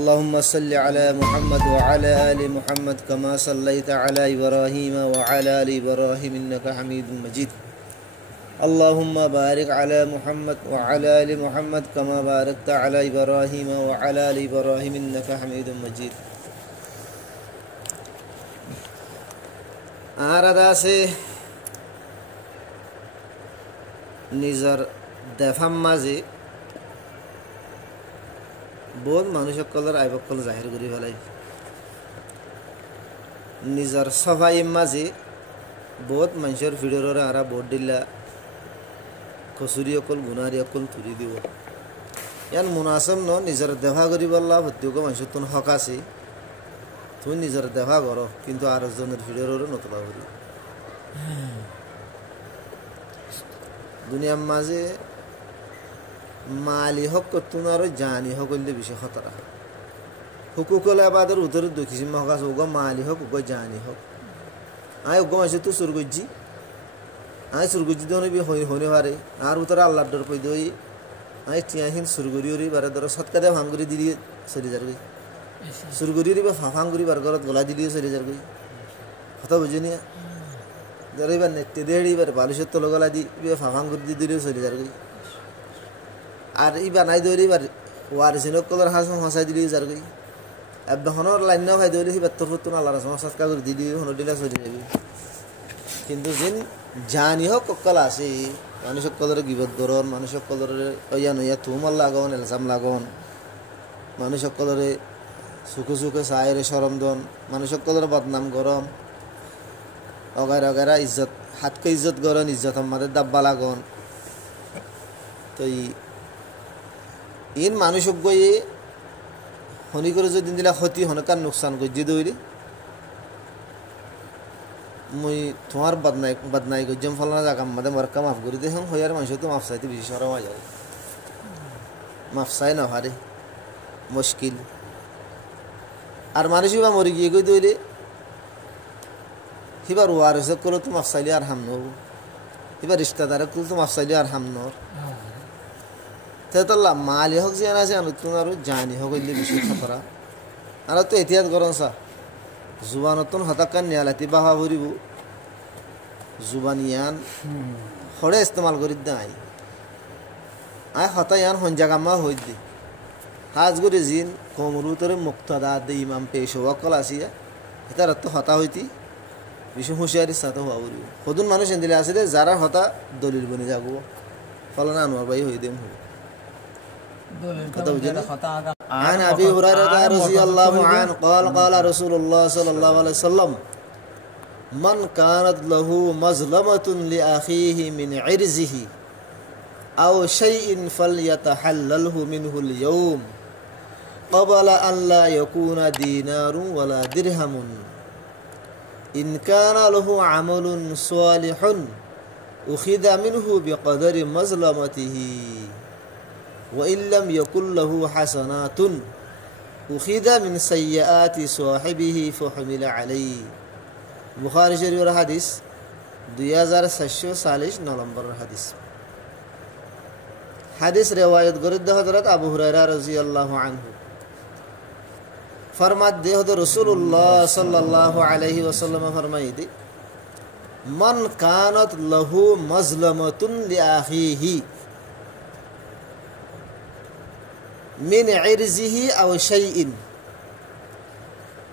اللهم صل على محمد وعلى آل محمد كما صليت على إبراهيم وعلى آل إبراهيم إنك حميد مجيد اللهم بارك على محمد وعلى آل محمد كما باركت على إبراهيم وعلى آل إبراهيم إنك حميد مجيد আরাদা সে নিজর দেফাম মাঝে বহুত মানুষসকলের আইবকল জাহির করে ফেলাই নিজর সফাই মাঝে বহুত মানুষের ভিডিওর আরা ভোট দিলা কচুরি অকল গুণারি অকল তুলি দিব ইয়ান মুনাসব ন নিজর দেফা করি বললা প্রত্যেক মানুষের তোন হক আছে তুই নিজের দেখা কর কিন্তু আর একজনের ভিডিওরও নতলা করি দুনিয়ার মাঝে মালি হক করতুন আর জানি হক করলে বেশি খতরা হুকুকল আবাদের উত্তরে দুঃখিসি হক আছে ওগো মালি হক ওগো জানি হক আয় ওগো মাসে তুই সুর করছি আয় সুর করছি তো হইনে পারে আর উত্তরে আল্লাহর ডর কই দই আয় টিয়াহীন সুর করি ওরি বারে ধরো সৎকা দেওয়া ভাঙ করে দিলি চলে যার সুরগুড়ি বা ফাফাং গুড়ি বার ঘরত গলা দিলিও চলে যার গই কথা বুঝি নিয়া ধর এবার নেতে দেড় এবার বালুসের তল গলা দি ফাফাং গুড়ি দিলেও চলে যার গই আর এবার নাই দৌড়ি এবার ওয়ার সিনক কলর হাঁস হাঁসাই দিলিও যার গই এবার হনর লাইন না ভাই দৌড়ি এবার তোর তো আল্লাহ রাসমা সাতকা করে দিলি হনর দিলা চলে যাবি কিন্তু যেন জানি হোক কক্কল আছে মানুষ সকলের গিবত ধরন মানুষ সকলের ইয়া নইয়া তুমার লাগন এলজাম লাগন মানুষ সকলের সুখে সুখে চায়ের সরমদন মানুষ সকলের বদনাম গরম অগার অগারা ইজ্জত হাতকে ইজ্জত গরন ইজ্জত আমাদের দাব্বা লাগন তো ইন মানুষ গিয়ে শনি করে যদি দিলা ক্ষতি হনকার নোকসান গজ্জি দৌড়ি মুই তোমার বদনাই গজ্জম ফলনা জায়গা আমাদের মরকা মাফ করে দিয়ে হইয়ার মানুষ তো মাফ চাইতে বেশি সরম হয়ে যাবে মাফ চাই না হারে মুশকিল আর মানুষ বা মরে গিয়ে গই দইলে এবার ওয়ার হিসেব করো তো মাফ চাইলে আর হাম নব এবার রিস্তাদারে কুল তো মাফ চাইলে আর হাম নর তাহলে মালি হোক যে আছে নতুন আর জানি হোক হইলে বেশি খতরা আর তো এতিয়াত গরম চা জুবা নতুন হতাকান নিয়ালাতি বাহা ভরিব জুবানিয়ান হরে ইস্তেমাল করি দেয় আয় হতায়ান হঞ্জাগামা হই দি হাজ করে জিন কমরুতরে মুক্তদা দে ইমাম পেশ ওয়াকল আসিয়া এটার তো হতা হইতি বিশু হুঁশিয়ারির সাথে হওয়া বলিব সদুন মানুষ এদিলে আসলে যারা হতা দলিল বনে যাব ফলনা আনোয়ার ভাই হই দেম عن أبي هريرة رضي الله عنه قال قال رسول الله صلى الله عليه وسلم من كانت له مظلمة لأخيه من عرزه أو شيء فليتحلله منه اليوم قبل أن لا يكون دينار ولا درهم إن كان له عمل صالح أخذ منه بقدر مظلمته وإن لم يكن له حسنات أخذ من سيئات صاحبه فحمل عليه بخاري شريف الحديث 2740 نمبر الحديث حدیث روایت کرد حضرت ابو ہریرہ رضی اللہ عنہ فرماتے ہیں رسول اللہ صلی اللہ علیہ وسلم فرمائے من كانت له مظلمة لأخيه من عرضه أو شيء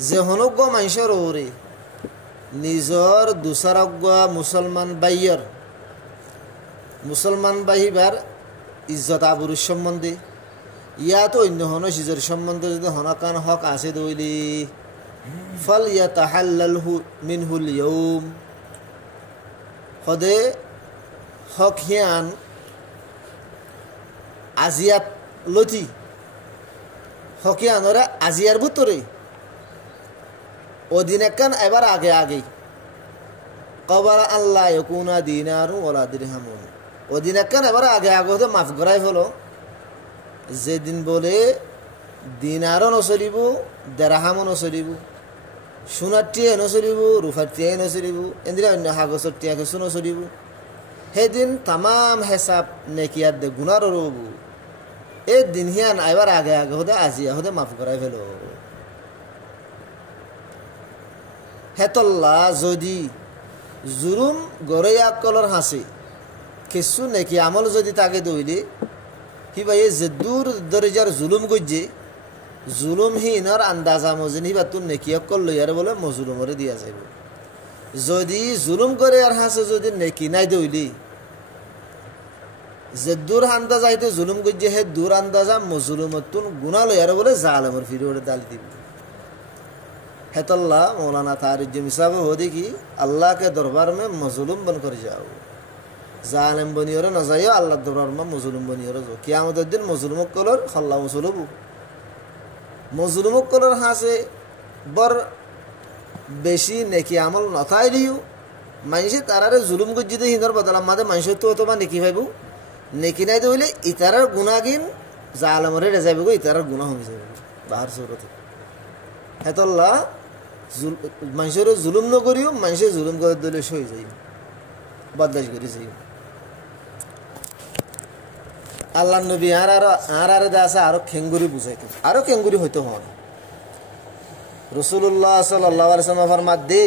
زهنوغ منشر اوری নিজর দুসরগ মুসলমান বাইয়র মুসলমান বাইবার ইজ্জত আবরুর সম্বন্ধে ইয়া তো অন্য হন সিজর সম্বন্ধে যদি হনকান হক আছে দইলি ফল ইয়াতাহাল্লালহু মিনহুল ইয়াউম হদে হক হিয়ান আজিয়াত লতি হকিয়ানরা আজিয়ার ভিতরে ওদিনাকান এবার আগে আগে কবার আল্লাহ ইয়াকুনা দিনারু ওয়ালা দিরহামুন ওদিনাকান এবার আগে আগে হতে মাফ করাই হলো যেদিন বলে দিনারও নচলিব দেড়হামও নচলিব সোণার টিয়ে নচলিব রূপার টিয়াই নচলিব এদিন অন্য কাগজৰ টিয়া কিছু নচলিব সেইদিন তামাম হেচাপ নেকিয়াত দে গুণাৰ ৰ'ব এই দিন হিয়ান আইবার আগে আগে হতে আজিয়া হতে মাফ করাই ফেল হেতল্লা যদি জুলুম গড়াইয়া কলর হাসি কিছু নাকি আমল যদি তাকে দইলে কি ভাই যে দূর দরজার জুলুম গজ্জে জুলুম হিনর আন্দাজা মজিন হিবা তুন নেকি অকল লইয়ার বলে মজুলুমরে দিয়া যাইব যদি জুলুম করে আর হাসে যদি নেকি নাই দইলি যে দূর আন্দাজা হইতে জুলুম গজ্জে হে দূর আন্দাজা মজুলুমতুন গুনাহ লইয়ার বলে জালেমর ফিরে দাল দিব হেতল্লা मौलाना तारिजुम साहब हो देखी अल्लाह के दरबार में मजलूम बनकर जाओ जालिम बनियो न जाइयो अल्लाह दरबार में मजलूम बनियो जो कियामत दिन मजलूम कलर खल्ला मसलबू मजलूम कलर हासे बर बेशी नेकी আমল নথাই দিও মাইসে তারারে জুলুম গজ্জিতে হিনর বদলা মাদে মাইসে তো অথবা নেকি ভাইবু নেকি নাই দইলে ইতারার গুনাহগিন জালেমরে রেজাইবু ইতারার গুনাহ হয়ে যাবে বাহার সুরতে হেতল্লা মানুষের জুলুম ন করিও মানুষে জুলুম করে দিলে সই যাই বদলাশ করে যাই আল্লাহ নবী আর দাসা আরো খেঙ্গুরি বুঝাইতো আরো খেঙ্গুরি হইতো হন রাসূলুল্লাহ সাল্লাল্লাহু আলাইহি ওয়াসাল্লাম ফরমাত দে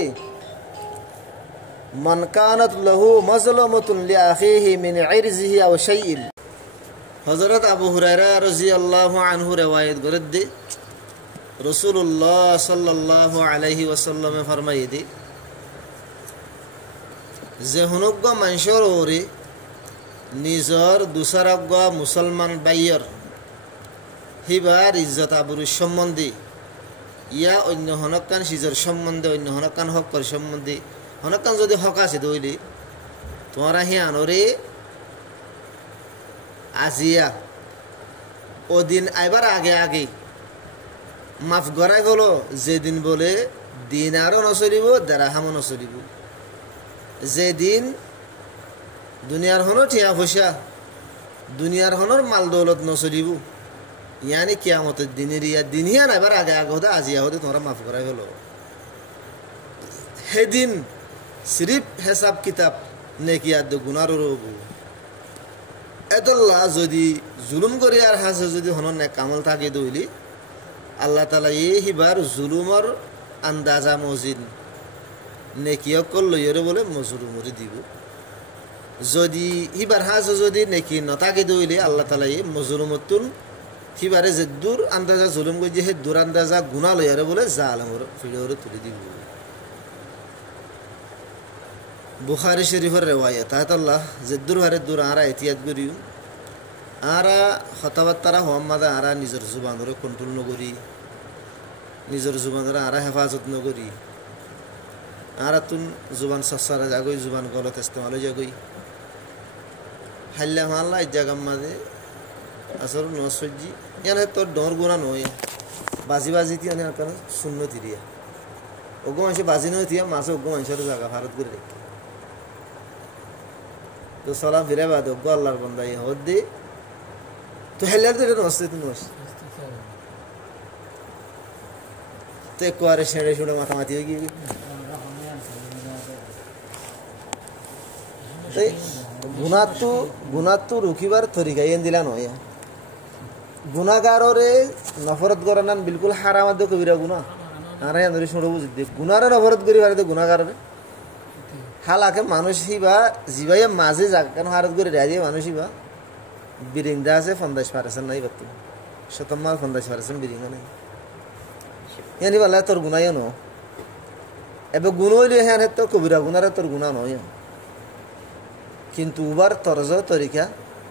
মান কানাত লাহু মাজলামাতুন লিআখিহি মিন ইরজিহি আও শাইইন হযরত আবু হুরায়রা রাদিয়াল্লাহু আনহু riwayat করে দে रसूलुल्लाह सल्लल्लाहु अलैहि वसल्लम फरमाई दे जे हुनुग्गा मानशर ओरे निजर दुसराग्गा मुसलमान बायर हिबार इज्जत आबरु सम्बन्धे या अन्य हनक्कान सिजर सम्बन्धे अन्य हनक्कान हक्कर सम्बन्धे हनक्कान जदि हक आछे दइले तोरा हि आनरे আজিয়া ওদিন আইবার আগে আগে মাফ করাই গেল যেদিন বলে দিন আরও নচলিব দেরাহামও নচলিব যেদিন দুনিয়ার হনো ঠিয়া পয়সা দুনিয়ার হনর মাল দৌলত নচলিব ইয়ানি কিয়ামতের দিনের ইয়া দিন হিয়া নাইবার আগে আগে হতে আজিয়া হতে তোমরা মাফ করাই গেল সেদিন সিরিফ হেসাব কিতাব নেকিয়াদ গুনার রব এদল্লা যদি জুলুম করি আর হাসে যদি হনর নে কামল থাকে দইলি আল্লাহ তালা হিবার জুলুমর আন্দাজা মজিদ নেকিয়কল লইরে বলে মজুলুমরে দিব যদি হিবার হাজ যদি নেকি নথাকে দইলে আল্লাহ তালা মজুলুমতুন হিবারে যে দূর আন্দাজা জুলুম গজি হে দূর আন্দাজা গুণা লইরে বলে জালেমর ফিরে তুলে দিব বুখারী শরীফের রিওয়ায়াত আল্লাহ যে দূর হারে দূর আরা এতিয়াত করিও আরা কথাবার্তা হওয়ার আরা নিজের জুবানরে কন্ট্রোল নকরি নিজের জুবানরে আরা হেফাজত নকরি আরা তুন জুবান সসারা যাগই জুবান গলত ইস্তেমাল যাগই হাল্লা মাল্লা জাগাম মাঝে আসর নসজি ইয়ানে তোর ডর গুণা নয় বাজি বাজি তি আনে কারণ শূন্য তিরিয়া ওগো মানুষ বাজি নয় তিয়া মাছ ওগো মানুষের জায়গা ভারত করে রেখে তো সলা ফিরে বাদ ওগো আল্লাহর বন্দা হদ দে তো হেলার তো নসতে তুমি নস তো কোয়ারে ছেড়ে শুনে মাথামাতি হয়ে গিয়ে গুণাত্তু রুখিবার তরিকা ইয়েন দিলা নয় গুণাগারে নফরত করে নান বিলকুল হারামাদ কবিরা গুণা আর ধরে শুনে বুঝি দে গুণারে নফরত করি পারে তো গুণাগারে হালাকে মানুষ হিবা জিবাই মাঝে যাক কেন হারত করে রেজে মানুষ হিবা বিরিংদা আছে 50% নাই বাত শতমাল 50% বিরিংদা নাই ইয়ানি বলা তোর গুনাই ন এবে গুণ হইলে হ্যাঁ তো কবিরা গুণারে তোর গুণা নয় কিন্তু উবার তরজ তরিকা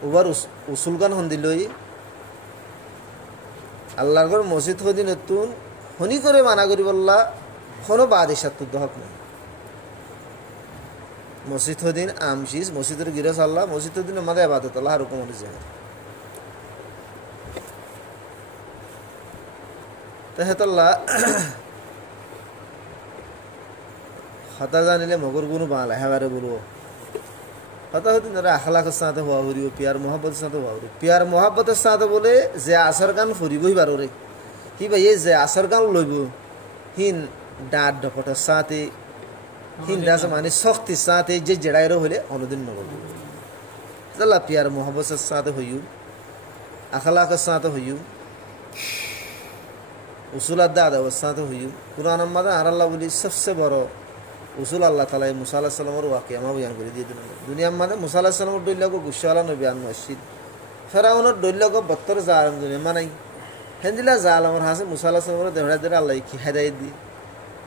উবার উসুলগান হন্দিলই আল্লাহর ঘর মসজিদ হদি নতুন হনি করে মানা করি বললা কোনো বাদিশাত হক নাই মসজিদ হদিন আমশিস মসজিদের গিরস আল্লাহ মসজিদ হদিন আমাদের ইবাদত আল্লাহ হুকুম অনুযায়ী তাহতাল্লাহ হতা জানিলে মগর গুণ বাংলা হেবারে বলবো হতা হদিন আখলাকের সাথে হওয়া হরিও পিয়ার মোহাব্বতের সাথে হওয়া হরি পিয়ার মোহাব্বতের সাথে বলে যে আসর গান ফুরিবই বারোরে কি ভাই এই যে আসর গান লইব হিন ডাট ডপটের সাথে হিন্দাস মানে শক্তির সাথে যে জেড়াইরো হলে অনুদিন নগর তাহলে পিয়ার মোহাব্বতের সাথে হইও আখলাকের সাথে হইউ উসুলার দাদা সাথে হইউ কুরআন মাদা আর আল্লাহ বলি সবচেয়ে বড় উসুল আল্লাহ তাআলা মুসা আলাইহিস সালামের ওয়াকিয়া মা বয়ান করে দিয়ে দিলেন দুনিয়ার মাদে মুসা আলাইহিস সালামের দৈল্যক গুশালা নবী আন মসজিদ ফেরাউনের দৈল্যক 72 জালেম দুনিয়া মানাই হেন্দিলা জালামর হাসে মুসা আলাইহিস সালামের দেহড়া দেরা আল্লাহ কি হেদায়েত দি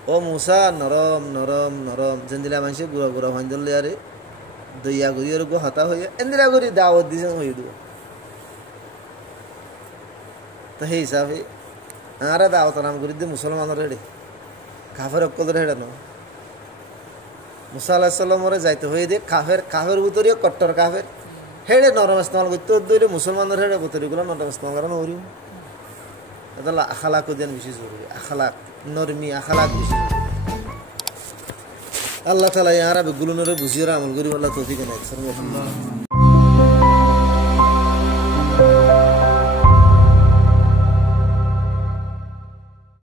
ও মুসা নরম নরম নরম জেন্দিলা মানুষে গুড়া গুড়া ভাঞ্জল আরে দইয়া গরিয়র গো হতা হইয়া এন্দিরা গরি দাওয়াত দিছেন হই দিব তো সেই হিসাবে আরা দাওয়াত নাম করি দিয়ে মুসলমানের হেডে কাফের অক্কদের হেডে ন মুসা আলাইহিস সালামরে যাইতে হয়ে দিয়ে কাফের ভিতরেও কট্টর কাফের হেডে নরম ইস্তেমাল করতে দইলে মুসলমানের হেডে ভিতরেগুলো নরম ইস্তেমাল করা নরিম এটা আখলাক দেন বেশি জরুরি আখলাক নরমি আখলাক বেশি আল্লাহ তাআলা ইয়ারা বেগুলোনরে বুঝিয়ে আমল করি আল্লাহ তৌফিক দেন